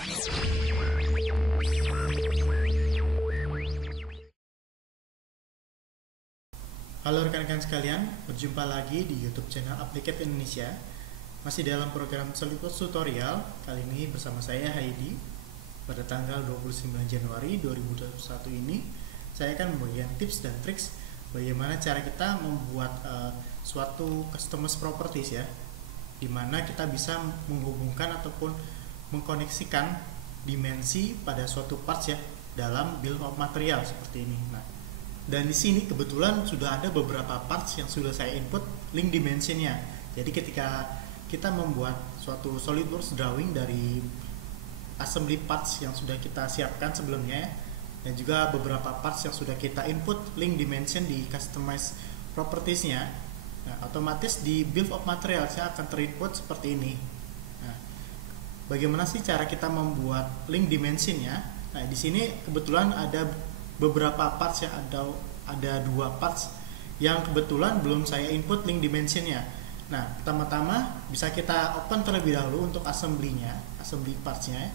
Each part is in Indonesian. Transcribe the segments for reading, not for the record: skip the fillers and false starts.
Halo rekan-rekan sekalian, berjumpa lagi di YouTube channel Applicat Indonesia. Masih dalam program SolidWorks Tutorial. Kali ini bersama saya Heidi. Pada tanggal 29 Januari 2021 ini, saya akan memberikan tips dan triks bagaimana cara kita membuat suatu customized properties ya, dimana kita bisa menghubungkan ataupun mengkoneksikan dimensi pada suatu parts ya dalam bill of material seperti ini. Nah, dan di sini kebetulan sudah ada beberapa parts yang sudah saya input link dimensionnya. Jadi ketika kita membuat suatu SolidWorks drawing dari assembly parts yang sudah kita siapkan sebelumnya, dan juga beberapa parts yang sudah kita input link dimension di customize propertiesnya, nah, otomatis di bill of materialsnya akan terinput seperti ini. Nah, bagaimana sih cara kita membuat link dimensionnya? Nah, di sini kebetulan ada beberapa parts ya, ada dua parts yang kebetulan belum saya input link dimensionnya. Nah, pertama-tama bisa kita open terlebih dahulu untuk assembly partsnya.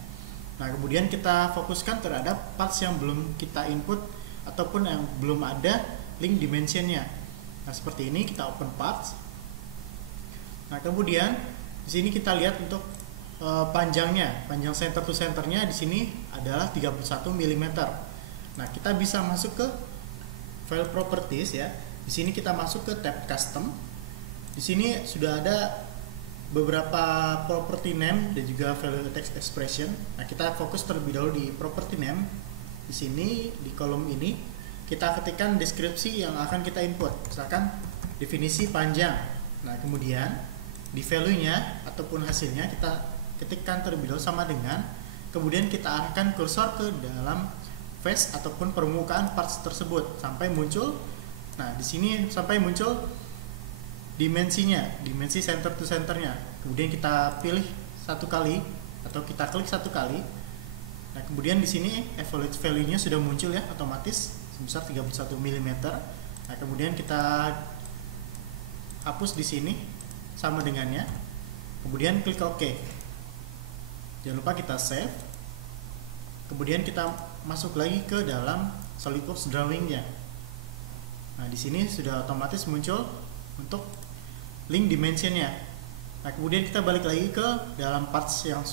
Nah, kemudian kita fokuskan terhadap parts yang belum kita input ataupun yang belum ada link dimensionnya. Nah, seperti ini kita open parts. Nah, kemudian di sini kita lihat untuk panjang center to centernya di sini adalah 31 mm. Nah, kita bisa masuk ke file properties ya. Di sini kita masuk ke tab custom. Di sini sudah ada beberapa property name dan juga value text expression. Nah, kita fokus terlebih dahulu di property name. Di sini di kolom ini kita ketikkan deskripsi yang akan kita input. Misalkan definisi panjang. Nah, kemudian di value-nya ataupun hasilnya kita ketikkan terlebih dahulu sama dengan, kemudian kita arahkan kursor ke dalam face ataupun permukaan parts tersebut sampai muncul. Nah, di sini sampai muncul dimensi center to centernya. Kemudian kita pilih satu kali atau kita klik satu kali. Nah, kemudian di sini evaluate value-nya sudah muncul ya otomatis sebesar 31 mm. Nah, kemudian kita hapus di sini sama dengannya. Kemudian klik OK. Jangan lupa kita save. Kemudian kita masuk lagi ke dalam SolidWorks drawing-nya. Nah, di sini sudah otomatis muncul untuk link dimensionnya. Nah, kemudian kita balik lagi ke dalam parts yang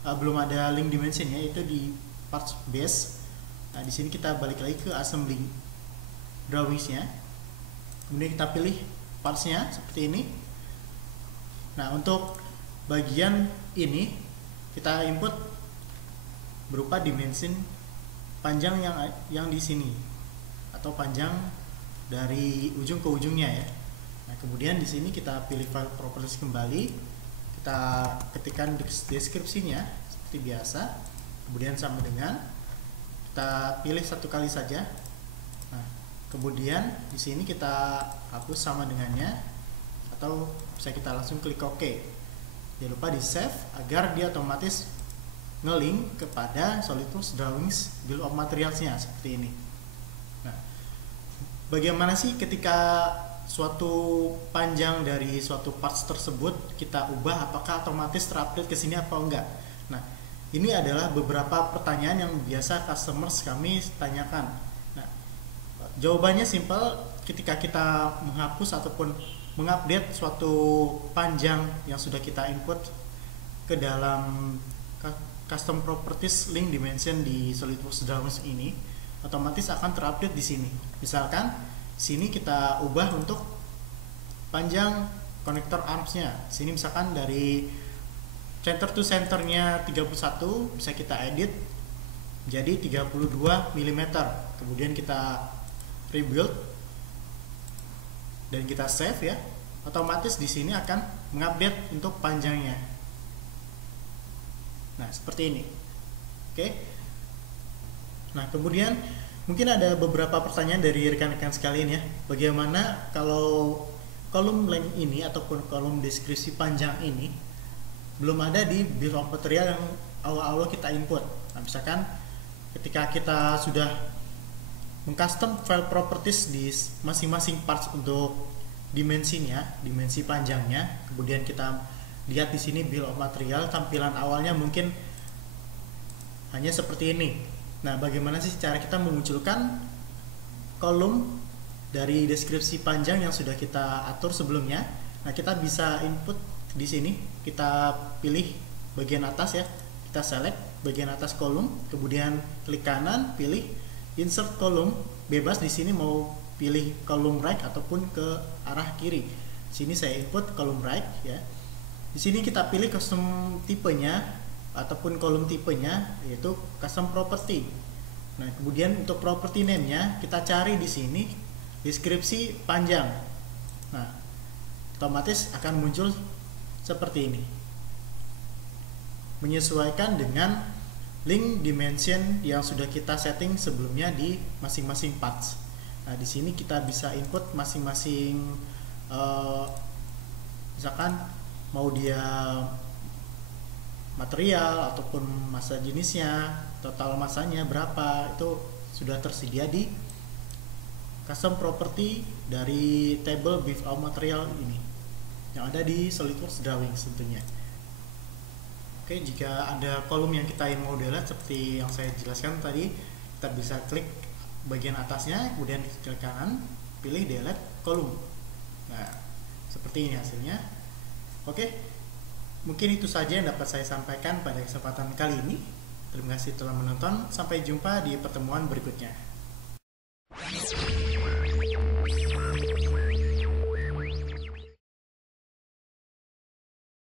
belum ada link dimensionnya, yaitu di parts base. Nah, di sini kita balik lagi ke assembly drawings-nya. Kemudian kita pilih parts-nya seperti ini. Nah, untuk bagian ini kita input berupa dimensi panjang yang di sini atau panjang dari ujung ke ujungnya ya. Nah, kemudian di sini kita pilih file properties kembali, kita ketikkan deskripsinya seperti biasa, kemudian sama dengan kita pilih satu kali saja. Nah, kemudian di sini kita hapus sama dengannya atau bisa kita langsung klik OK. Jangan lupa di save agar dia otomatis nge-link kepada SolidWorks Drawings Bill of Materials-nya seperti ini. Nah, bagaimana sih ketika suatu panjang dari suatu parts tersebut kita ubah, apakah otomatis terupdate ke sini apa enggak? Nah, ini adalah beberapa pertanyaan yang biasa customers kami tanyakan. Nah, jawabannya simpel. Ketika kita menghapus ataupun mengupdate suatu panjang yang sudah kita input ke dalam custom properties link dimension di SolidWorks Drawings ini, otomatis akan terupdate di sini. Misalkan sini kita ubah untuk panjang connector arms-nya. Sini misalkan dari center to centernya 31 bisa kita edit jadi 32 mm. Kemudian kita rebuild dan kita save ya. Otomatis di sini akan mengupdate untuk panjangnya. Nah, seperti ini. Oke. Nah, kemudian mungkin ada beberapa pertanyaan dari rekan-rekan sekalian ya. Bagaimana kalau kolom length ini ataupun kolom deskripsi panjang ini belum ada di bill of material yang awal-awal kita input. Nah, misalkan ketika kita sudah mengcustom file properties di masing-masing parts untuk dimensinya, dimensi panjangnya, kemudian kita lihat di sini bill of material, tampilan awalnya mungkin hanya seperti ini. Nah, bagaimana sih cara kita memunculkan kolom dari deskripsi panjang yang sudah kita atur sebelumnya? Nah, kita bisa input di sini, kita pilih bagian atas ya, kita select bagian atas kolom, kemudian klik kanan, pilih insert kolom, bebas di sini mau pilih kolom right ataupun ke arah kiri. Di sini saya input kolom right ya. Di sini kita pilih custom tipenya ataupun kolom tipenya, yaitu custom property. Nah, kemudian untuk property name-nya kita cari di sini deskripsi panjang. Nah, otomatis akan muncul seperti ini, menyesuaikan dengan link dimension yang sudah kita setting sebelumnya di masing-masing parts. Nah, di sini kita bisa input masing-masing, misalkan mau dia material ataupun massa jenisnya, total massanya berapa, itu sudah tersedia di custom property dari table beef out material ini yang ada di SolidWorks Drawing tentunya. Oke, jika ada kolom yang kita ingin mau delete seperti yang saya jelaskan tadi, kita bisa klik bagian atasnya, kemudian klik kanan, pilih delete kolom. Nah, seperti ini hasilnya. Oke, mungkin itu saja yang dapat saya sampaikan pada kesempatan kali ini. Terima kasih telah menonton, sampai jumpa di pertemuan berikutnya.